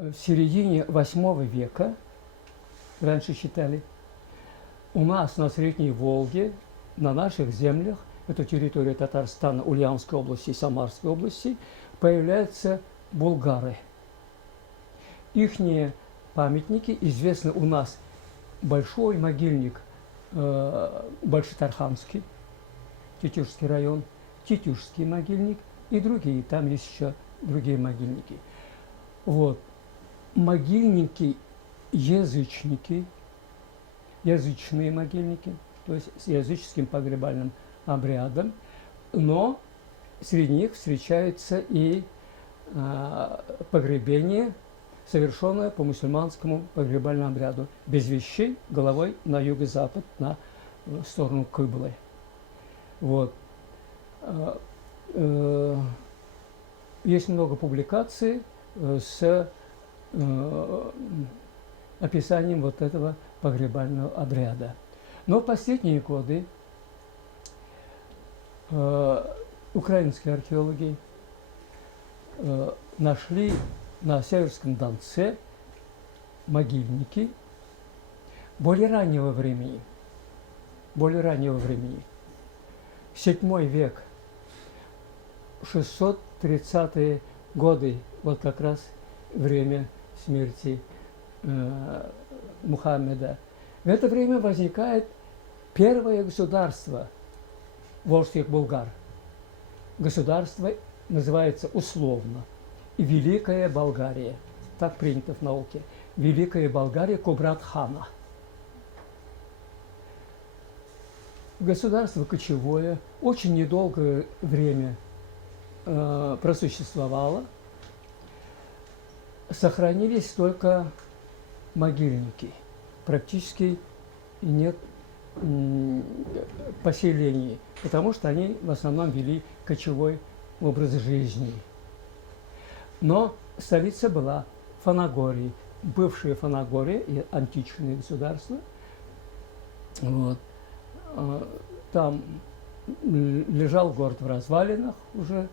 в середине VIII века, раньше считали, у нас на Средней Волге, на наших землях, это территория Татарстана, Ульяновской области, Самарской области, появляются булгары. Ихние памятники известны у нас. Большой могильник Большетарханский, Тетюшский район, Тетюшский могильник и другие, там есть еще другие могильники. Вот. Могильники язычники, язычные могильники, то есть с языческим погребальным обрядом, но среди них встречается и погребение, совершенное по мусульманскому погребальному обряду, без вещей, головой на юго-запад, на сторону Кыблы. Вот. Есть много публикаций с описанием вот этого погребального обряда. Но в последние годы украинские археологи нашли на Северском Донце могильники более раннего времени. Более раннего времени. VII век, 630-е годы, вот как раз время смерти Мухаммеда. В это время возникает первое государство волжских булгар. Государство называется условно Великая Болгария. Так принято в науке. Великая Болгария Кубрат-хана. Государство кочевое, очень недолгое время просуществовало. Сохранились только могильники. Практически нет поселений, потому что они в основном вели кочевой образ жизни. Но столица была Фанагория, бывшая Фанагория и античные государства. Вот. Там лежал город в развалинах уже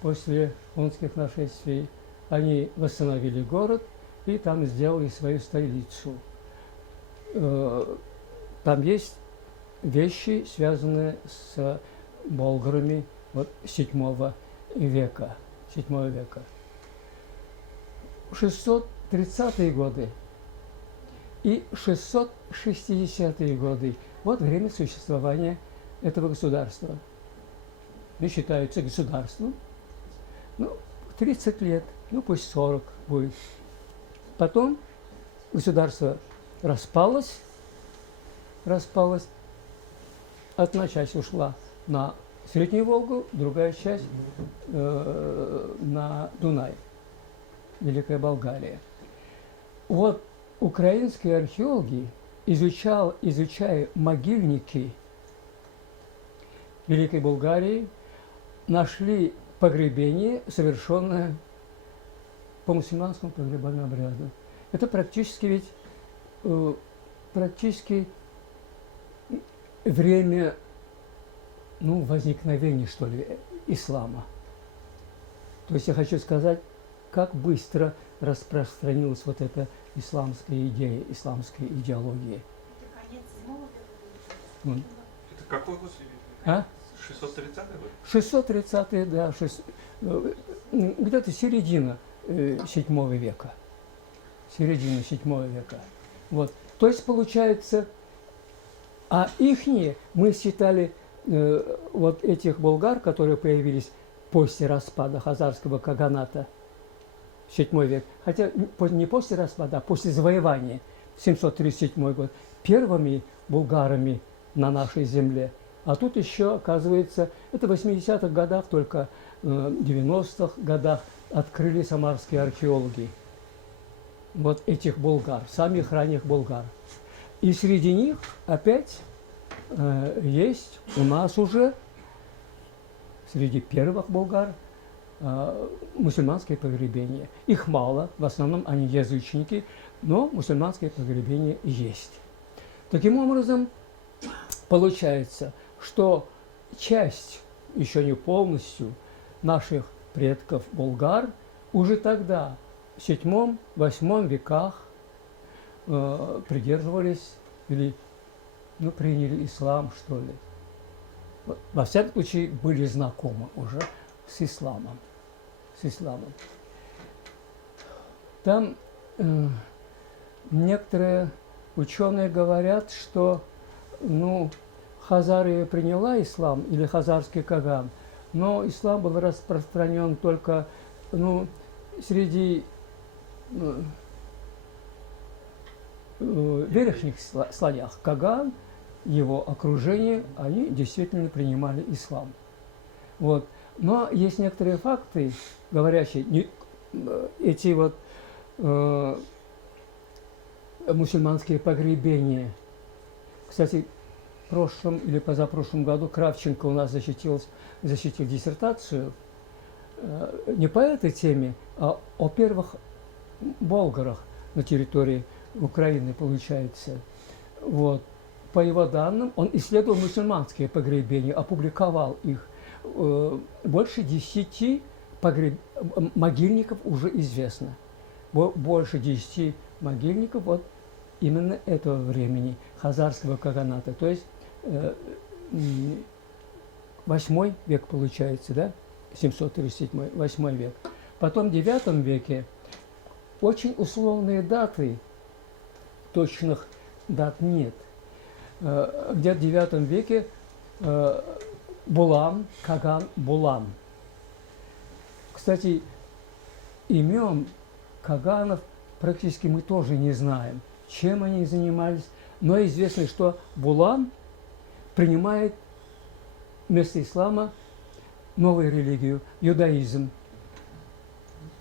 после хунских нашествий. Они восстановили город и там сделали свою столицу. Там есть вещи, связанные с болгарами вот, VII века. 7 века. 630-е годы и 660-е годы. Вот время существования этого государства. И считаются государством. Ну, 30 лет, ну пусть 40 будет. Потом государство распалось. Одна часть ушла на Среднюю Волгу, другая часть на Дунай, Великая Вот украинские археологи, изучая могильники Великой Болгарии, нашли погребение, совершенное по мусульманскому погребальному обряду. Это практически время возникновения, что ли, ислама. То есть я хочу сказать, как быстро распространилась вот эта исламская идея, исламская идеология. Это конец 7 века? Это какой год? 630-й год? 630-е, да, где-то середина 7 века. Середина 7 века. Вот. То есть получается, а ихние, мы считали вот этих болгар, которые появились после распада хазарского каганата, 7 век, хотя не после распада, а после завоевания, 737 год, первыми булгарами на нашей земле. А тут еще, оказывается, это в 80-х годах, только в 90-х годах открыли самарские археологи вот этих булгар, самых ранних булгар. И среди них опять есть у нас уже, среди первых булгар, мусульманское погребение. Их мало, в основном они язычники, но мусульманское погребение есть. Таким образом, получается, что часть, еще не полностью, наших предков булгар уже тогда VII-VIII веках придерживались или приняли ислам, что ли. Во всяком случае, были знакомы уже с исламом. Там некоторые ученые говорят, что Хазария приняла ислам, или хазарский каган, но ислам был распространен только среди верхних слоях. Каган, его окружение, они действительно принимали ислам. Вот. Но есть некоторые факты, говорящие, эти мусульманские погребения. Кстати, в прошлом или позапрошлом году Кравченко у нас защитил диссертацию не по этой теме, а о первых болгарах на территории Украины, получается. Вот. По его данным, он исследовал мусульманские погребения, опубликовал их. Больше 10 могильников уже известно. Больше 10 могильников именно этого времени, хазарского каганата. То есть 8 век получается, да? 737, 8 век. Потом в 9 веке очень условные даты, точных дат нет. Где-то в 9 веке Булам, Каган Булам. Кстати, имен каганов практически мы тоже не знаем, чем они занимались, но известно, что Булам принимает вместо ислама новую религию, иудаизм.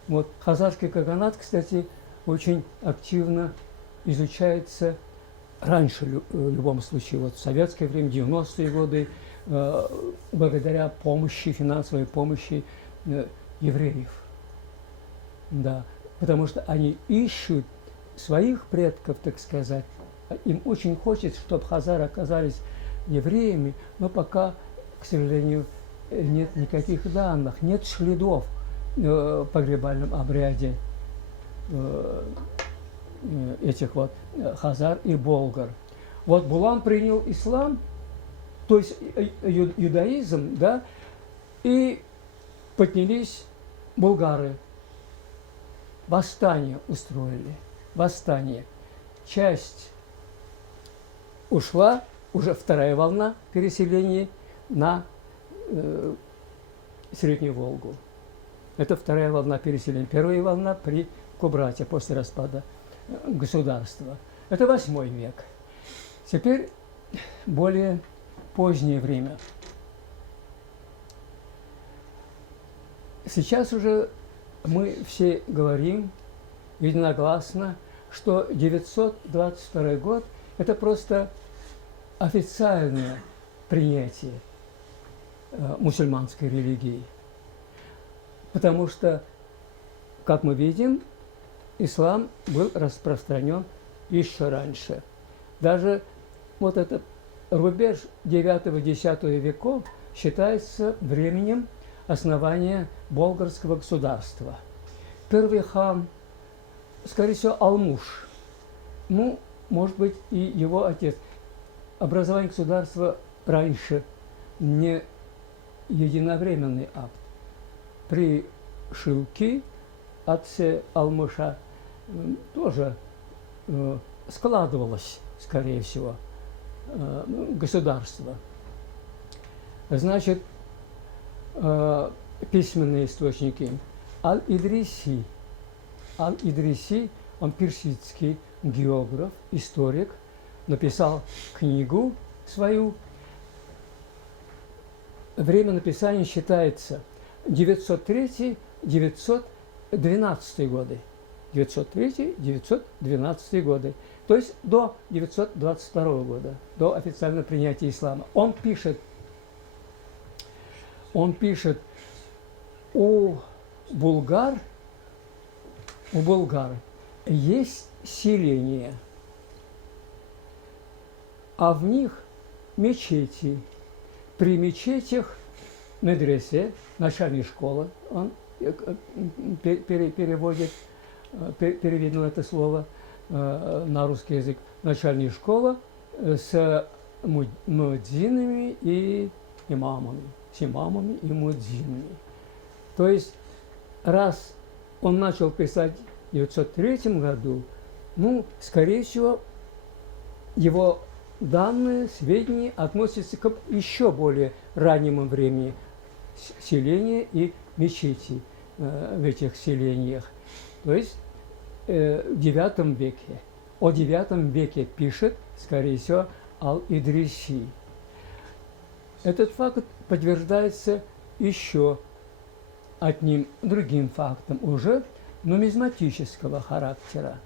Вот хазарский каганат, кстати, очень активно изучается раньше, в любом случае, в советское время, 90-е годы, благодаря помощи, финансовой помощи евреев. Да, потому что они ищут своих предков, так сказать. Им очень хочется, чтобы хазары оказались евреями, но пока, к сожалению, нет никаких данных, нет следов в погребальном обряде этих хазар и болгар. Вот Булам принял ислам, то есть иудаизм, да, и поднялись булгары. Восстание устроили. Восстание. Часть ушла, уже вторая волна переселения на Среднюю Волгу. Это вторая волна переселения. Первая волна при Кубрате, после распада государства. Это 8 век. Теперь более позднее время. Сейчас уже мы все говорим единогласно, что 922 год – это просто официальное принятие мусульманской религии. Потому что, как мы видим, ислам был распространен еще раньше. Даже этот рубеж 9-10 веков считается временем основания болгарского государства. Первый хан, скорее всего, Алмуш, может быть, и его отец. Образование государства раньше не единовременный акт. При Шилки, отце Алмуша, тоже складывалось, скорее всего, государство. Значит, письменные источники. Аль-Идриси, он персидский географ, историк, написал книгу свою. Время написания считается 903-912 годы. 903-912 годы. То есть до 922 года, до официального принятия ислама. Он пишет, у булгар есть селения, а в них мечети. При мечетях медресе, начальная школа, он переводит переведено это слово на русский язык, начальная школа с муэдзинами и имамами, с имамами и муэдзинами. То есть, раз он начал писать в 1903 году, ну, скорее всего, его данные, сведения относятся к еще более раннему времени селения и мечетей в этих селениях. То есть в IX веке. О IX веке пишет, скорее всего, Ал-Идриси. Этот факт подтверждается еще одним другим фактом, уже нумизматического характера.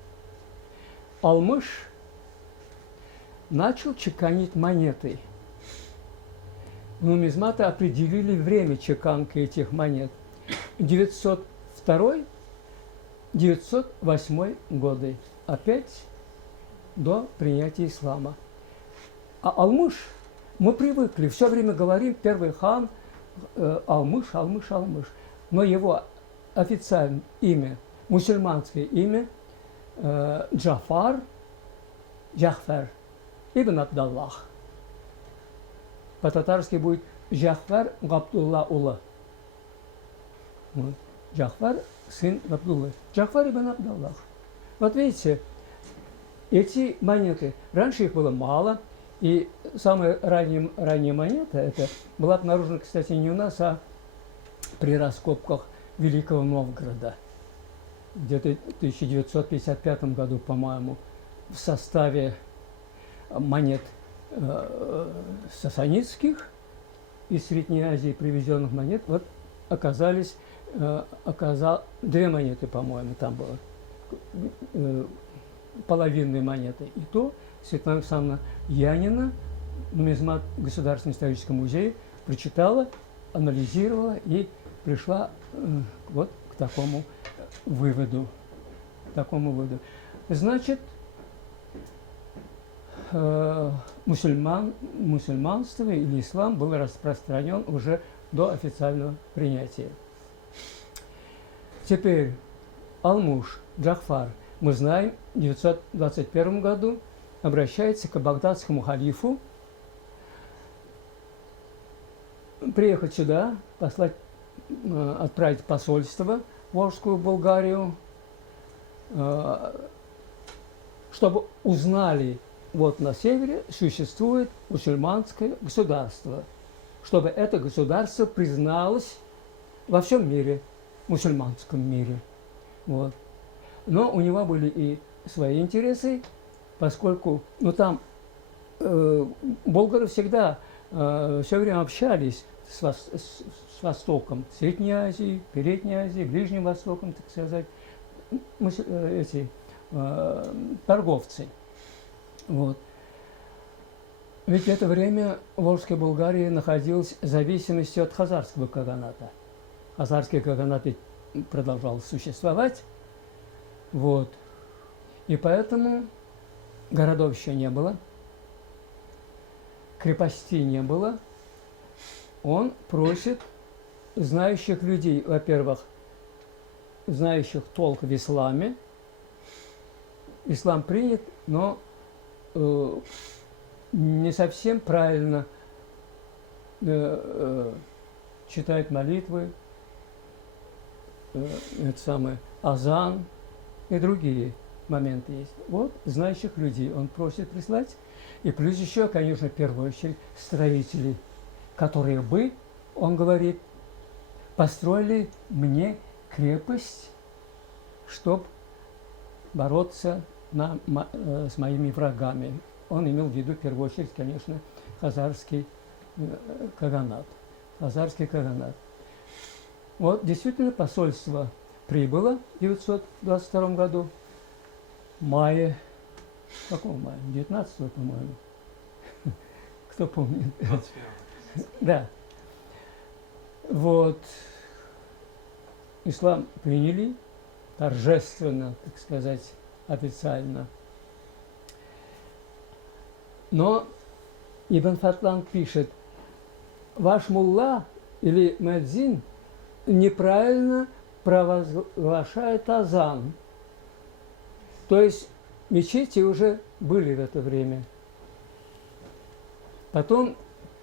Алмыш начал чеканить монеты. Нумизматы определили время чеканки этих монет. 902-908 годы. Опять до принятия ислама. А Алмыш, мы привыкли, все время говорим, первый хан Алмыш. Но его официальное имя, мусульманское имя Джафар ибн Абдаллах. По-татарски будет Джафар Габдулла Ула. Вот. Джафар, сын Габдуллы. Джафар ибн Абдаллах. Вот видите, эти монеты, раньше их было мало, и самая ранняя монета, это была обнаружена, кстати, не у нас, а при раскопках Великого Новгорода. Где-то в 1955 году, по-моему, в составе монет сасанидских из Средней Азии привезенных монет, вот оказались две монеты, по-моему, там было, половинные монеты. И то Светлана Александровна Янина, нумизмат Государственного исторического музея, прочитала, анализировала и пришла вот к такому выводу. Значит, мусульманство или ислам был распространен уже до официального принятия. Теперь Алмуш Джафар, мы знаем, в 921 году обращается к багдадскому халифу, приехать сюда, отправить посольство в Волжскую Болгарию, чтобы узнали, вот на севере существует мусульманское государство, чтобы это государство призналось во всем мире, мусульманском мире. Вот. Но у него были и свои интересы, поскольку там болгары всегда все время общались с Востоком, Средней Азией, Передней Азией, Ближним Востоком, так сказать, торговцы. Вот. Ведь в это время Волжская Болгария находилась в зависимости от хазарского каганата. Хазарский каганат продолжал существовать. Вот. И поэтому городов еще не было, крепостей не было. Он просит знающих людей, во-первых, знающих толк в исламе. Ислам принят, но не совсем правильно читает молитвы, это самое, азан и другие моменты есть. Вот знающих людей он просит прислать. И плюс еще, конечно, в первую очередь, строителей, которые бы, он говорит, построили мне крепость, чтобы бороться с моими врагами. Он имел в виду, в первую очередь, конечно, хазарский каганат. Вот, действительно, посольство прибыло в 922 году, в мае, какого мая? 19-го, по-моему. Кто помнит? 21. Да. Вот. Ислам приняли торжественно, так сказать, официально. Но Ибн Фатлан пишет, ваш мулла или муэдзин неправильно провозглашает азан. То есть мечети уже были в это время. Потом,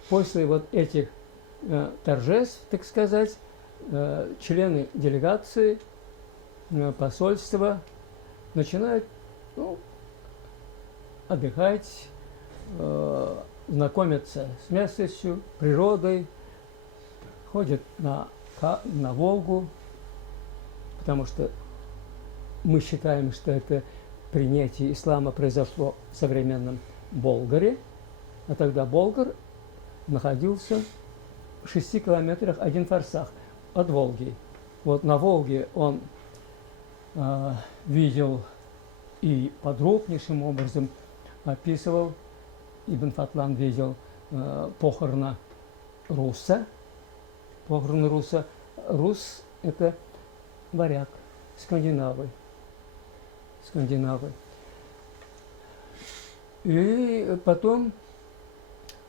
после вот этих торжеств, так сказать, члены делегации, посольства начинают отдыхать, знакомиться с местностью, природой, ходят на Волгу, потому что мы считаем, что это принятие ислама произошло в современном Болгаре, а тогда Болгар находился в 6 километрах, 1 форсах от Волги. Вот на Волге он видел и подробнейшим образом описывал, Ибн Фатлан видел похороны Руса. Похороны Руса. Рус – это варяг, скандинавы. И потом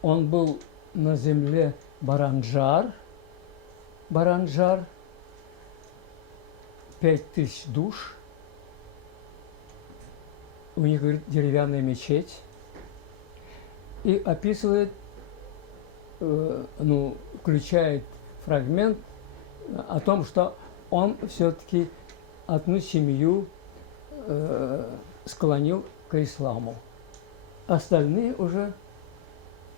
он был на земле Баранжар, 5000 душ. У них, говорит, деревянная мечеть. И описывает, включает фрагмент о том, что он все-таки одну семью склонил к исламу. Остальные уже,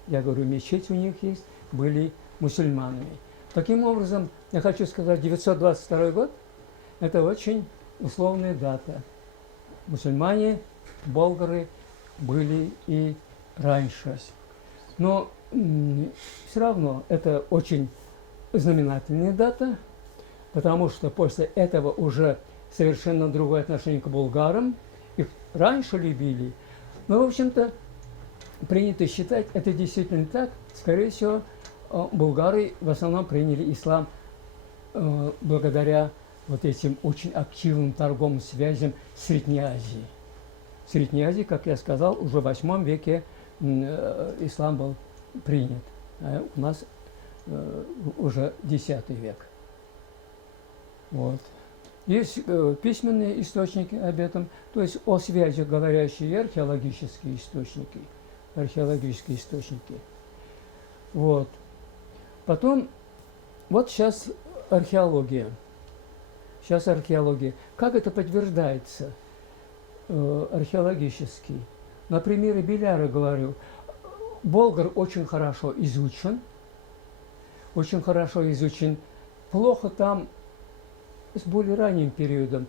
я говорю, мечеть у них есть, были мусульманами. Таким образом, я хочу сказать, 922 год – это очень условная дата. Мусульмане, болгары были и раньше. Но все равно это очень знаменательная дата, потому что после этого уже совершенно другое отношение к булгарам. Их раньше любили. Но, в общем-то, принято считать, это действительно так. Скорее всего, булгары в основном приняли ислам благодаря вот этим очень активным торговым связям с Средней Азией. В Средней Азии, как я сказал, уже в 8 веке ислам был принят. А у нас уже X век. Вот. Есть письменные источники об этом, то есть о связи говорящие и археологические источники. Вот. Потом, вот сейчас археология. Как это подтверждается археологически? На примере Беляра говорю. Болгар очень хорошо изучен. Плохо там с более ранним периодом.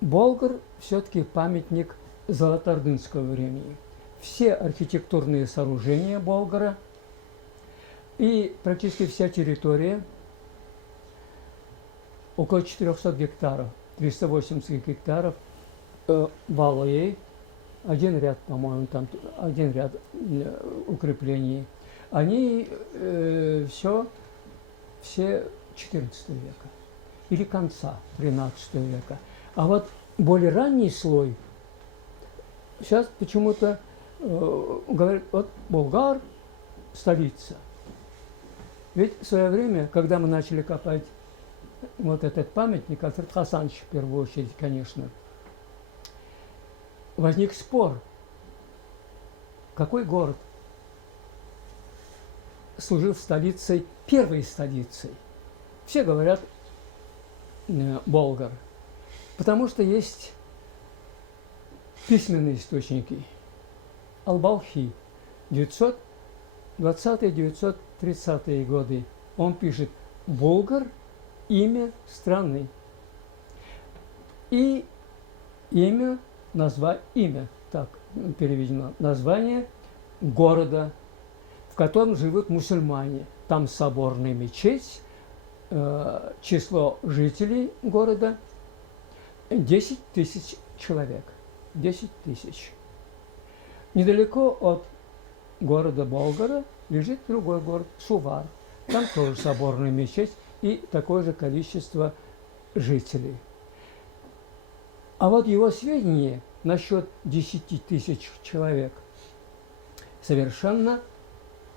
Болгар все-таки памятник золотоордынского времени. Все архитектурные сооружения Болгара и практически вся территория, около 400 гектаров, 380 гектаров валой, один ряд, по-моему, там один ряд укреплений, они все 14 века или конца 13 века. А вот более ранний слой сейчас почему-то говорят, вот Болгар – столица. Ведь в свое время, когда мы начали копать вот этот памятник, Альфред Хасанович в первую очередь, конечно, возник спор, какой город служил столицей, первой столицей. Все говорят Болгар, потому что есть письменные источники. Ал-Балхи, 920-930 годы. Он пишет «Болгар – имя страны». И имя, так переведено, название города, в котором живут мусульмане. Там соборная мечеть, число жителей города 10 тысяч человек. 10 тысяч. Недалеко от города Болгара лежит другой город Сувар. Там тоже соборная мечеть и такое же количество жителей. А вот его сведения насчет 10 тысяч человек совершенно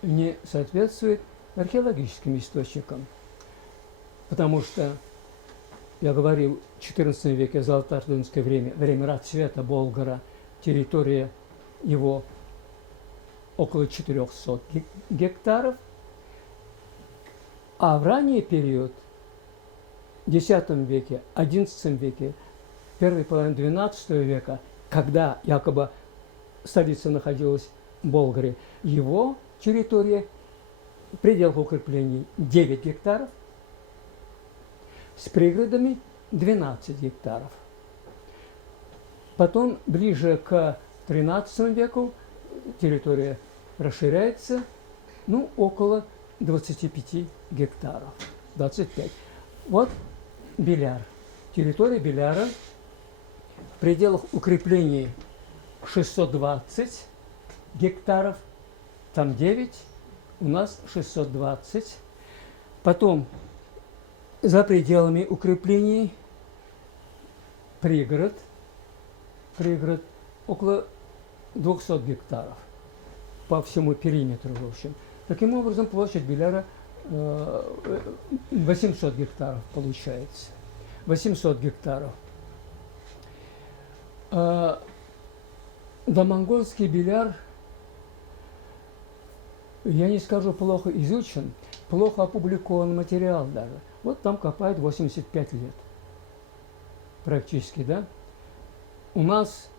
не соответствует археологическим источникам. Потому что, я говорил, XIV веке, золотоордынское время, время расцвета Болгара, территория его около 400 гектаров, а в ранний период, в X веке, XI веке, первой половине XII века, когда якобы столица находилась в Болгаре, его территория, в пределах укреплений 9 гектаров, с пригородами 12 гектаров. Потом, ближе к XIII веку, территория расширяется, ну, около 25 гектаров. 25. Вот Беляр. Территория Беляра в пределах укреплений 620 гектаров, там 9, у нас 620. Потом за пределами укреплений пригород около 200 гектаров по всему периметру, в общем. Таким образом, площадь Беляра 800 гектаров получается. 800 гектаров. Домонгольский Беляр, я не скажу, плохо изучен, плохо опубликован материал даже. Вот там копают 85 лет. Практически, да? У нас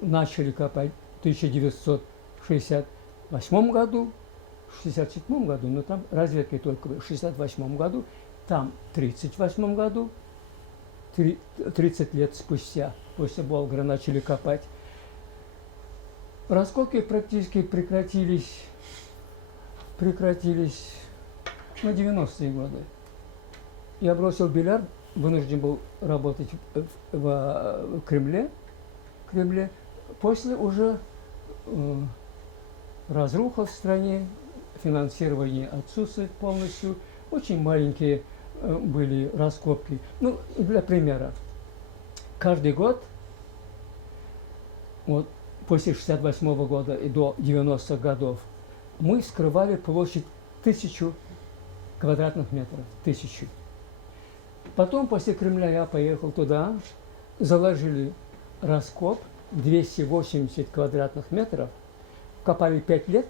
начали копать в 1968 году, в 1967 году, но там разведкой только в 1968 году, там в 1938 году, 30 лет спустя, после Болгара начали копать. Раскопки практически прекратились на 90-е годы. Я бросил Беляр, вынужден был работать в Кремле. После уже разруха в стране, финансирование отсутствует полностью, очень маленькие были раскопки. Ну, для примера, каждый год, вот после 1968 года и до 90-х годов, мы вскрывали площадь 1000 квадратных метров. 1000. Потом после Кремля я поехал туда, заложили раскоп 280 квадратных метров, копали 5 лет,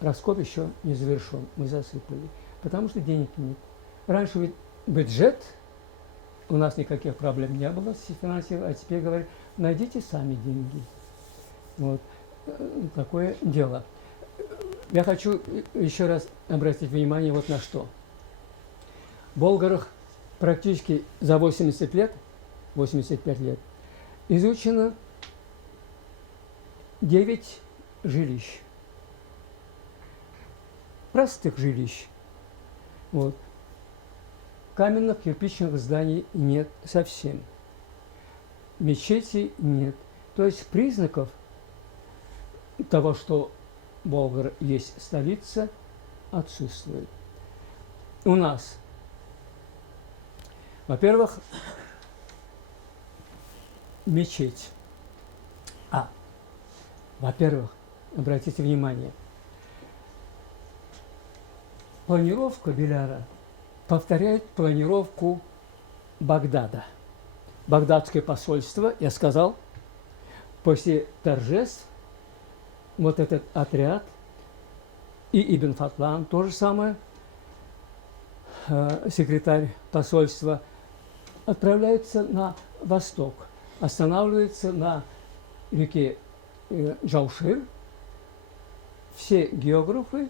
раскоп еще не завершен, мы засыпали, потому что денег нет. Раньше ведь бюджет, у нас никаких проблем не было с финансированием, а теперь говорят, найдите сами деньги. Вот такое дело. Я хочу еще раз обратить внимание вот на что. В Болгарах практически за 85 лет изучено 9 жилищ. Простых жилищ. Вот. Каменных кирпичных зданий нет совсем. Мечетей нет. То есть признаков того, что Болгар есть столица, отсутствует. У нас, во-первых, мечеть. Во-первых, обратите внимание, планировка Беляра повторяет планировку Багдада. Багдадское посольство, я сказал, после торжеств вот этот отряд и Ибн Фатлан, то же самое, секретарь посольства, отправляются на восток, останавливаются на реке Джаушир. Все географы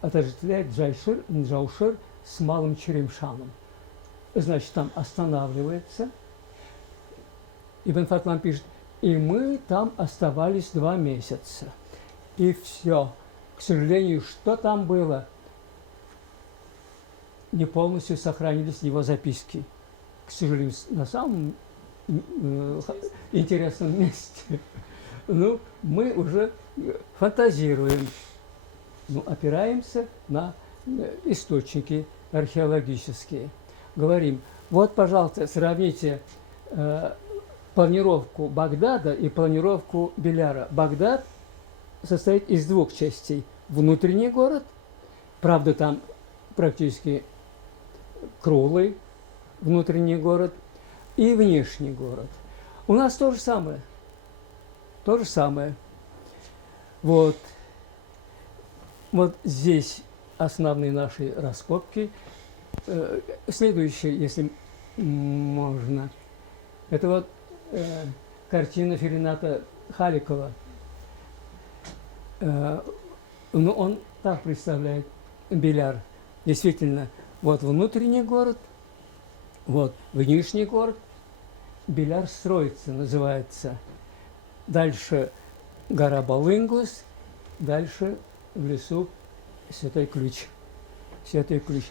отождествляют Джаушир с Малым Черемшаном. Значит, там останавливается. Ибн Фатлан пишет, и мы там оставались 2 месяца. И все. К сожалению, что там было, не полностью сохранились его записки. К сожалению, на самом интересном месте. Ну, мы уже фантазируем, опираемся на источники археологические. Говорим, вот, пожалуйста, сравните планировку Багдада и планировку Беляра. Багдад состоит из 2 частей. Внутренний город, правда, там практически круглый внутренний город и внешний город. У нас то же самое. То же самое. Вот. Вот здесь основные наши раскопки. Следующее, если можно, это вот картина Ферината Халикова. Ну, он так представляет Беляр. Действительно, вот внутренний город, вот внешний город. Беляр строится, называется. Дальше гора Балынгус, дальше в лесу Святой Ключ. Святой Ключ.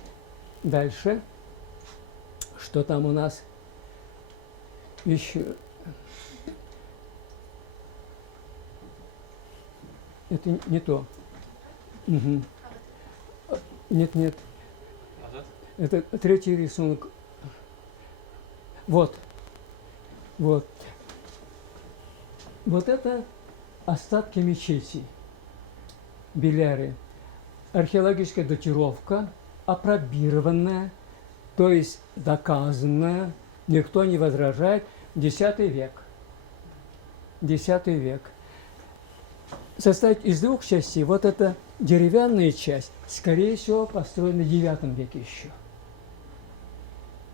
Дальше, что там у нас еще? Это не то. Угу. Нет, нет. Назад? Это третий рисунок. Вот. Вот. Вот это остатки мечети Беляры. Археологическая датировка, апробированная, то есть доказанная, никто не возражает, X век. X век. Состоит из двух частей. Вот эта деревянная часть, скорее всего, построена в IX веке еще.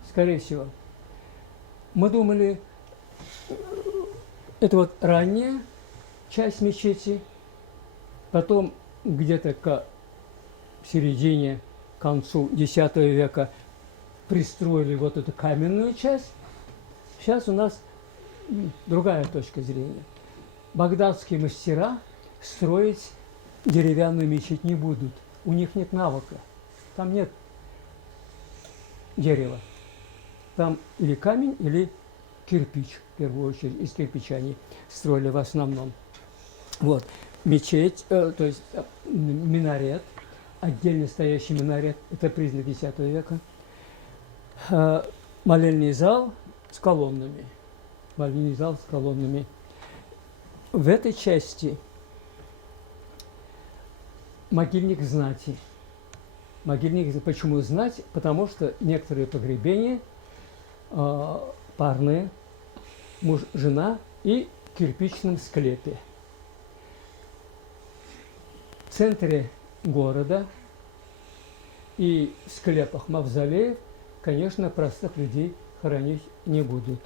Скорее всего. Мы думали, это вот ранняя часть мечети, потом где-то к середине, к концу X века пристроили вот эту каменную часть. Сейчас у нас другая точка зрения. Багдадские мастера строить деревянную мечеть не будут. У них нет навыка. Там нет дерева. Там или камень, или кирпич, в первую очередь. Из кирпича они строили в основном. Вот. Мечеть, то есть минарет, отдельно стоящий минарет, это признак X века. Молельный зал с колоннами. Молельный зал с колоннами. В этой части могильник знати. Могильник, почему знать? Потому что некоторые погребения парные, муж, жена и в кирпичном склепе. В центре города и в склепах мавзолеев, конечно, простых людей хоронить не будут.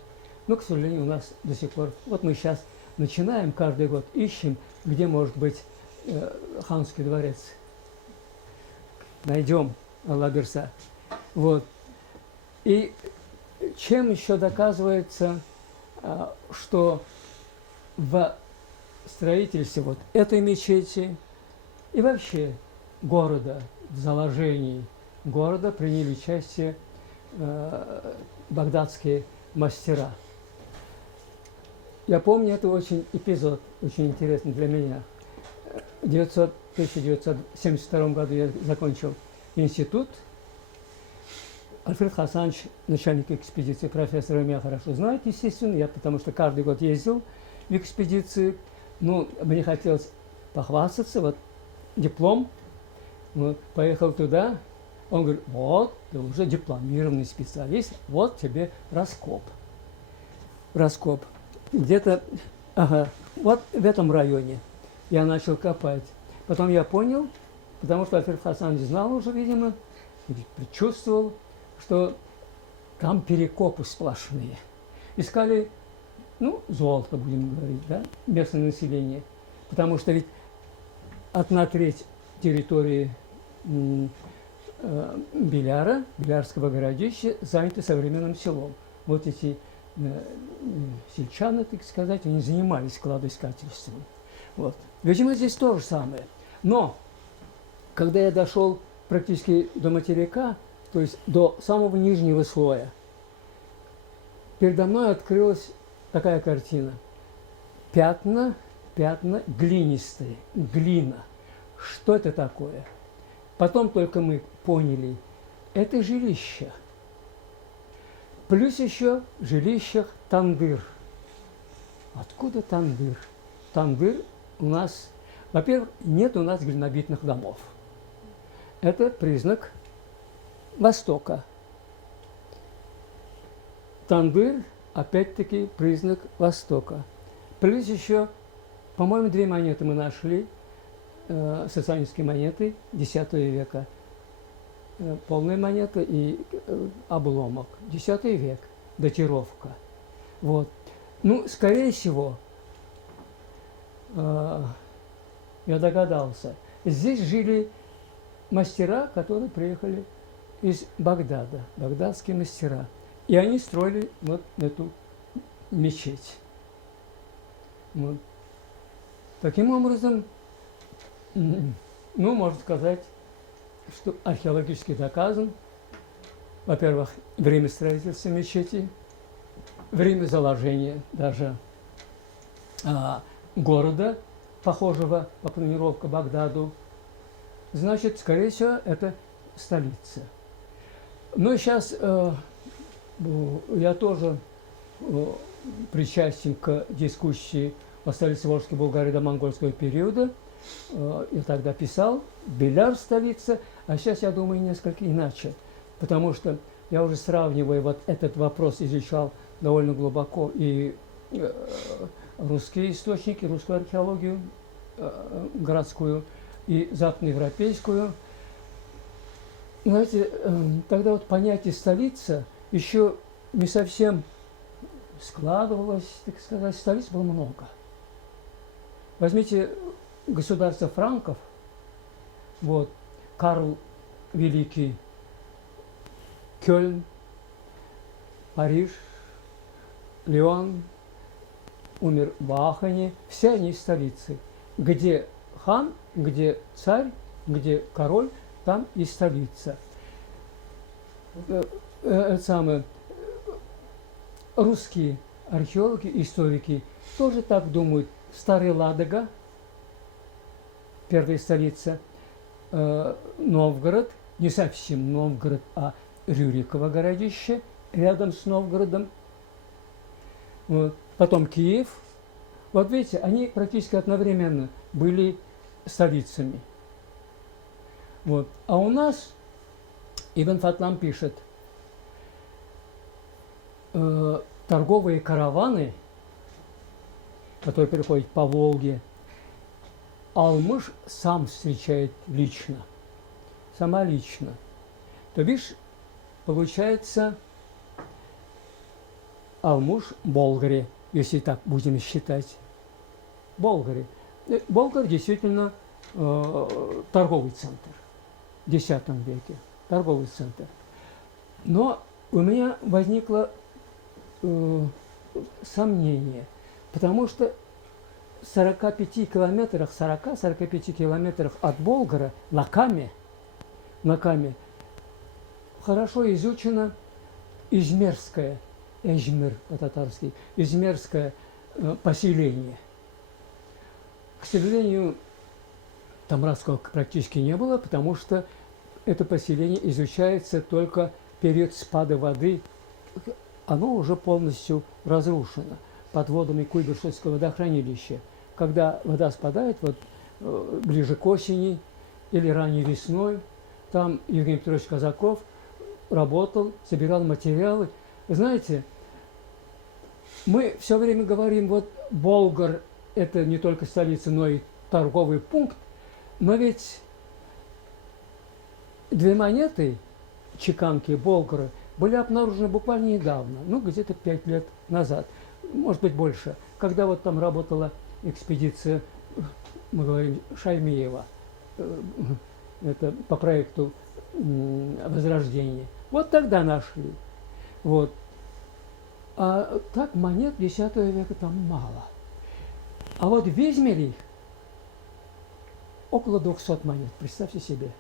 Но, к сожалению, у нас до сих пор... Вот мы сейчас начинаем, каждый год ищем, где может быть ханский дворец. Найдем Алла-Берса. Вот. И чем еще доказывается, что в строительстве вот этой мечети и вообще города, в заложении города приняли участие багдадские мастера. Я помню, это очень эпизод, очень интересный для меня. В 1972 году я закончил институт. Альфред Хасанович, начальник экспедиции, профессор, меня хорошо знает, естественно, я потому что каждый год ездил в экспедиции. Ну, мне хотелось похвастаться, вот диплом, вот, поехал туда, он говорит, вот, ты уже дипломированный специалист, вот тебе раскоп. Раскоп. Где-то, ага, вот в этом районе я начал копать. Потом я понял, потому что Альфред Хасанович знал уже, видимо, предчувствовал, что там перекопы сплошные. Искали, ну, золото, будем говорить, да, местное население. Потому что ведь 1/3 территории Беляра, Белярского городища, заняты современным селом. Вот эти сельчаны, так сказать, они занимались кладоискательством. Вот. Видимо, здесь то же самое. Но, когда я дошел практически до материка, то есть до самого нижнего слоя, передо мной открылась такая картина. Пятна глинистые, глина. Что это такое? Потом только мы поняли, это жилище. Плюс еще в жилищах тандыр. Откуда тандыр? Тандыр у нас, во-первых, нет у нас глинобитных домов. Это признак Востока. Тандыр, опять-таки, признак Востока. Плюс еще, по-моему, 2 монеты мы нашли, сасанинские монеты X века. Полная монета и обломок. X век, датировка. Вот. Ну, скорее всего, я догадался, здесь жили мастера, которые приехали из Багдада, багдадские мастера. И они строили вот эту мечеть. Вот. Таким образом, ну, можно сказать, что археологически доказан, во-первых, время строительства мечети, время заложения даже города, похожего по планировке Багдаду. Значит, скорее всего, это столица. Но сейчас я тоже причастен к дискуссии о столице Волжской Булгарии до монгольского периода. Я тогда писал, Беляр столица, а сейчас я думаю несколько иначе. Потому что я уже сравнивая вот этот вопрос, изучал довольно глубоко и русские источники, русскую археологию городскую и западноевропейскую. Знаете, тогда вот понятие столица еще не совсем складывалось, так сказать, столиц было много. Возьмите государство франков, вот, Карл Великий, Кёльн, Париж, Лион, умер в Аахене, все они столицы. Где хан, где царь, где король, там и столица. Русские археологи, историки тоже так думают. Старая Ладога, первая столица, Новгород, не совсем Новгород, а Рюриково городище рядом с Новгородом. Вот. Потом Киев. Вот видите, они практически одновременно были столицами. Вот. А у нас Ибн Фатлан пишет, торговые караваны, которые переходят по Волге, Алмыш сам встречает лично, сама лично. То бишь, получается, Алмуш – Болгаре, если так будем считать. Болгаре. Болгар действительно торговый центр в X веке, торговый центр. Но у меня возникло сомнение, потому что в 45 километрах, 40-45 километрах от Болгара на Каме хорошо изучено Измерское, Эжмир по-татарски, Измерское поселение. К сожалению, там раскопок практически не было, потому что это поселение изучается только период спада воды. Оно уже полностью разрушено под водами Куйбышевского водохранилища. Когда вода спадает, вот ближе к осени или ранней весной, там Евгений Петрович Казаков работал, собирал материалы. Знаете, мы все время говорим, вот Болгар – это не только столица, но и торговый пункт, но ведь 2 монеты чеканки Болгара были обнаружены буквально недавно, ну, где-то 5 лет назад, может быть, больше, когда вот там работала экспедиция, мы говорим, Шаймиева, это по проекту Возрождения. Вот тогда нашли. Вот. А так монет X века там мало. А вот в Измире около 200 монет, представьте себе.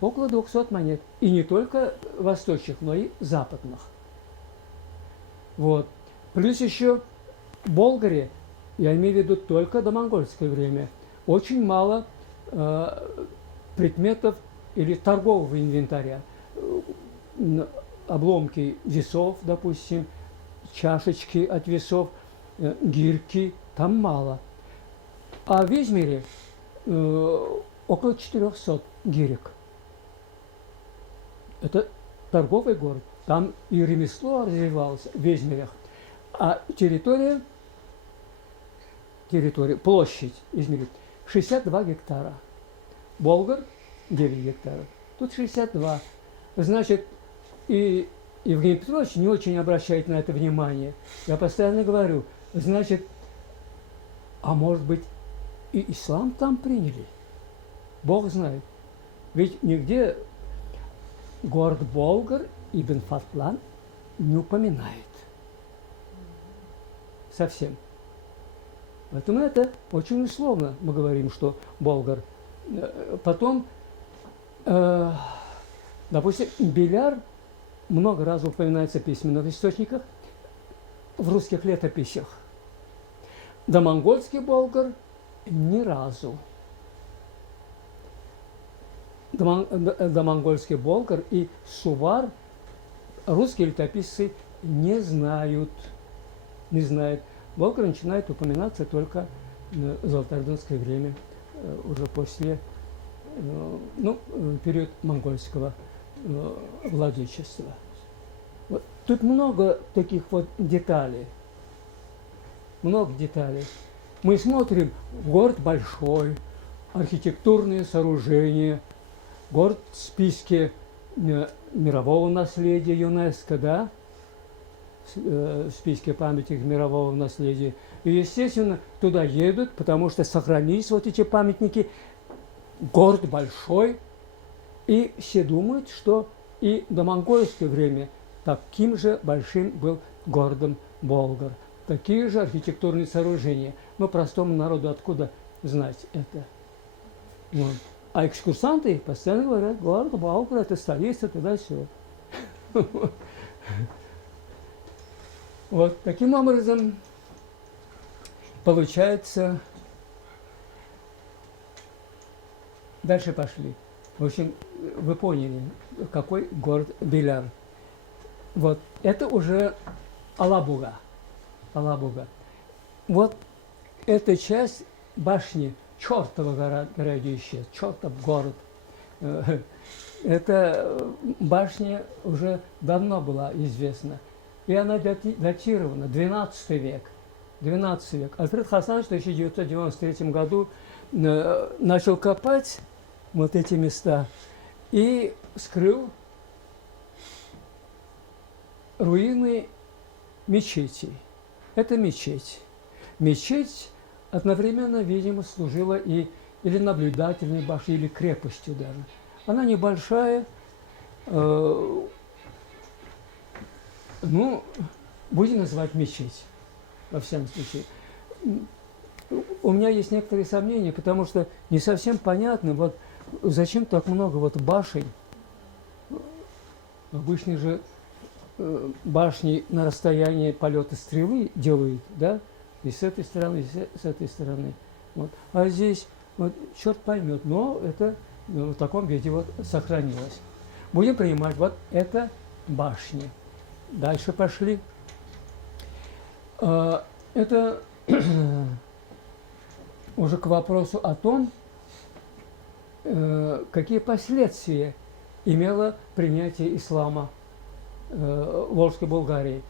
Около 200 монет. И не только восточных, но и западных. Вот. Плюс еще в Болгаре, я имею в виду только до монгольское время, очень мало предметов или торгового инвентаря. Обломки весов, допустим, чашечки от весов, гирьки, там мало. А в Измире около 400 гирек. Это торговый город. Там и ремесло развивалось в Измерях. А площадь Измерит 62 гектара. Болгар 9 гектаров. Тут 62. Значит, и Евгений Петрович не очень обращает на это внимание. Я постоянно говорю, значит, а может быть, и ислам там приняли? Бог знает. Ведь нигде город Болгар Ибн Фатлан не упоминает. Совсем. Поэтому это очень условно мы говорим, что Болгар. Потом, допустим, Беляр много раз упоминается в письменных источниках, в русских летописях. Домонгольский Болгар ни разу. Домонгольский Болгар и Сувар русские летописцы не знают. Не знают. Болгар начинает упоминаться только в золотоордынское время, уже после, период монгольского владычества. Вот. Тут много таких вот деталей. Много деталей. Мы смотрим, город большой, архитектурные сооружения, город в списке мирового наследия ЮНЕСКО, да? В списке памятников мирового наследия. И, естественно, туда едут, потому что сохранились вот эти памятники. Город большой. И все думают, что и до монгольское время таким же большим был городом Болгар. Такие же архитектурные сооружения. Но простому народу откуда знать это? Вот. А экскурсанты постоянно говорят, город Болгар – это столица, туда-сюда. Вот таким образом получается. Дальше пошли. В общем, вы поняли, какой город Беляр. Вот это уже Алабуга. Алабуга. Вот эта часть башни чертова городище, чертов город. Эта башня уже давно была известна. И она датирована, 12 век. 12 век. Альфред Хасанович в 1993 году начал копать вот эти места и вскрыл руины мечети. Это мечеть. Мечеть одновременно, видимо, служила или наблюдательной башней, или крепостью даже. Она небольшая, будем называть мечеть, во всяком случае. У меня есть некоторые сомнения, потому что не совсем понятно, вот зачем так много вот башен. Обычно же башни на расстоянии полета стрелы делают, да, и с этой стороны, и с этой стороны. Вот. А здесь, вот, черт поймет, но это в таком виде вот сохранилось. Будем принимать, вот это башни. Дальше пошли. Это уже к вопросу о том, какие последствия имело принятие ислама в Волжской Болгарии.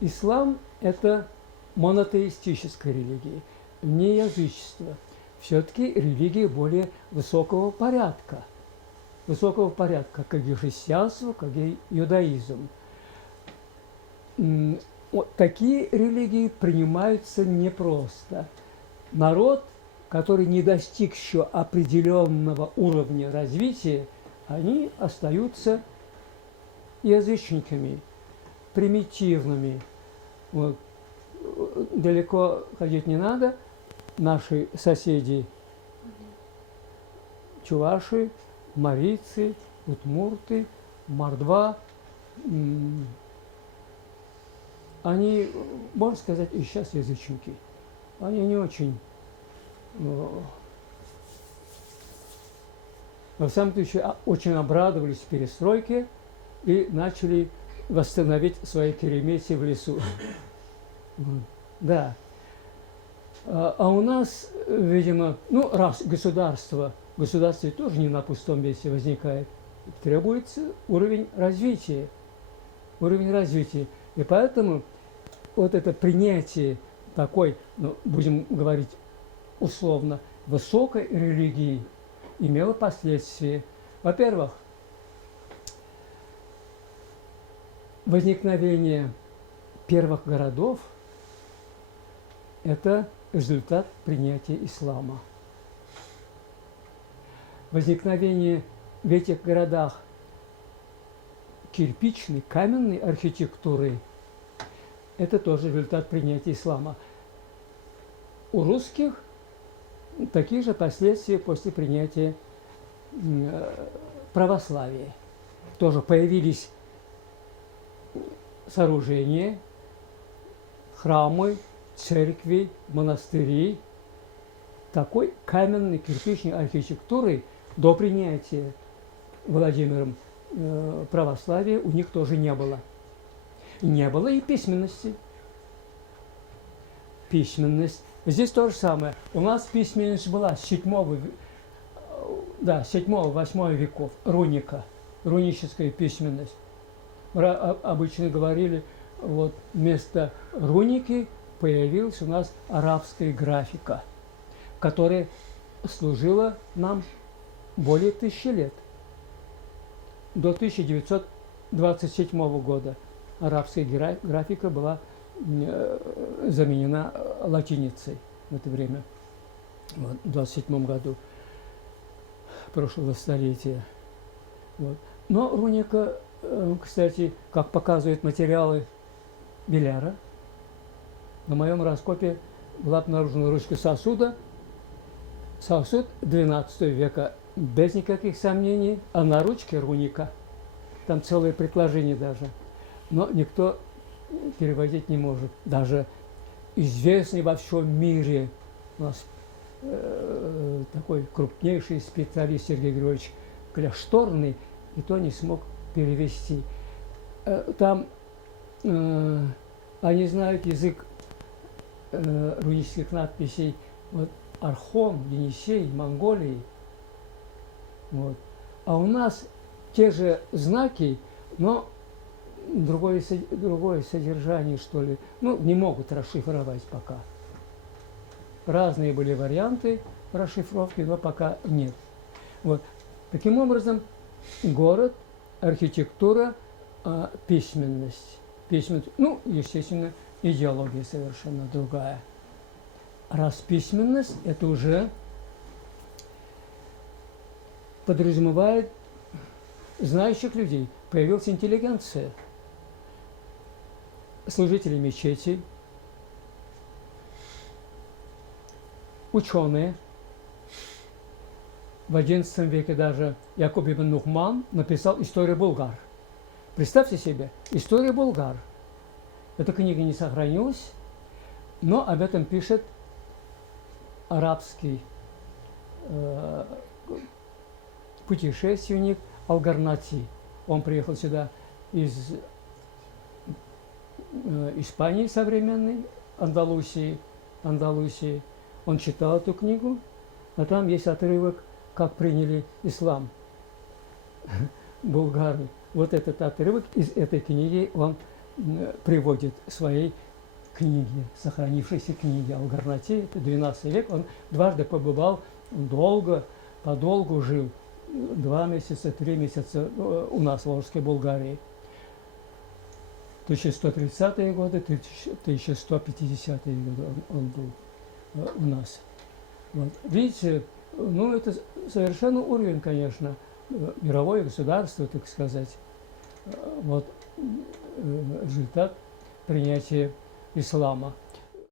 Ислам – это монотеистическая религия, не язычество. Все-таки религия более высокого порядка, как и христианство, как и иудаизм. Вот такие религии принимаются непросто. Народ, который не достиг еще определенного уровня развития, они остаются язычниками, примитивными. Вот. Далеко ходить не надо. Наши соседи чуваши, марийцы, удмурты, мордва, они, можно сказать, и сейчас язычники. Они не очень, во всяком случае, очень обрадовались перестройке и начали восстановить свои керемети в лесу. Да. А у нас, видимо, раз государство тоже не на пустом месте возникает, требуется уровень развития. уровень развития. И поэтому вот это принятие такой, ну, будем говорить условно, высокой религии имело последствия. Во-первых, возникновение первых городов – это результат принятия ислама. Возникновение в этих городах кирпичной, каменной архитектуры – это тоже результат принятия ислама. У русских такие же последствия после принятия православия. Тоже появились сооружения, храмы, церкви, монастыри. Такой каменной кирпичной архитектуры до принятия Владимиром православия у них тоже не было. Не было и письменности. Письменность. Здесь то же самое. У нас письменность была с 7-8 веков. Руника. Руническая письменность. Обычно говорили, вот вместо руники появилась у нас арабская графика, которая служила нам более 1000 лет. До 1927 года арабская графика была заменена латиницей в это время, вот, в 27 году прошлого столетия. Вот. Но руника, кстати, как показывают материалы Беляра, на моем раскопе была обнаружена ручка сосуда, сосуд XII века, без никаких сомнений, а на ручке руника. Там целое предложение даже. Но никто переводить не может. Даже известный во всем мире у нас такой крупнейший специалист Сергей Григорьевич Кляшторный, и то не смог перевести. Там они знают язык рунических надписей. Вот, Архон, Енисей, Монголии. Вот. А у нас те же знаки, но другое содержание, что ли. Ну, не могут расшифровать пока. Разные были варианты расшифровки, но пока нет. Вот. Таким образом, город, архитектура, письменность. Ну, естественно, идеология совершенно другая. Раз письменность, это уже подразумевает знающих людей. Появилась интеллигенция. Служители мечети, ученые. В XI веке даже Якуб ибн Нухман написал «Историю Булгар». Представьте себе, «История Булгар». Эта книга не сохранилась, но об этом пишет арабский путешественник Алгарнати. Он приехал сюда из Испании современной, Андалусии. Он читал эту книгу, а там есть отрывок, как приняли ислам булгары. Вот этот отрывок из этой книги он приводит в своей книге, сохранившейся книге Алгарнати. Это 12 век. Он дважды побывал, подолгу жил. 2 месяца, 3 месяца у нас в Волжской Булгарии. 1130-е годы, 1150-е годы он был у нас. Вот. Видите, ну это совершенно уровень, конечно, мировое государство, так сказать. Вот результат принятия ислама.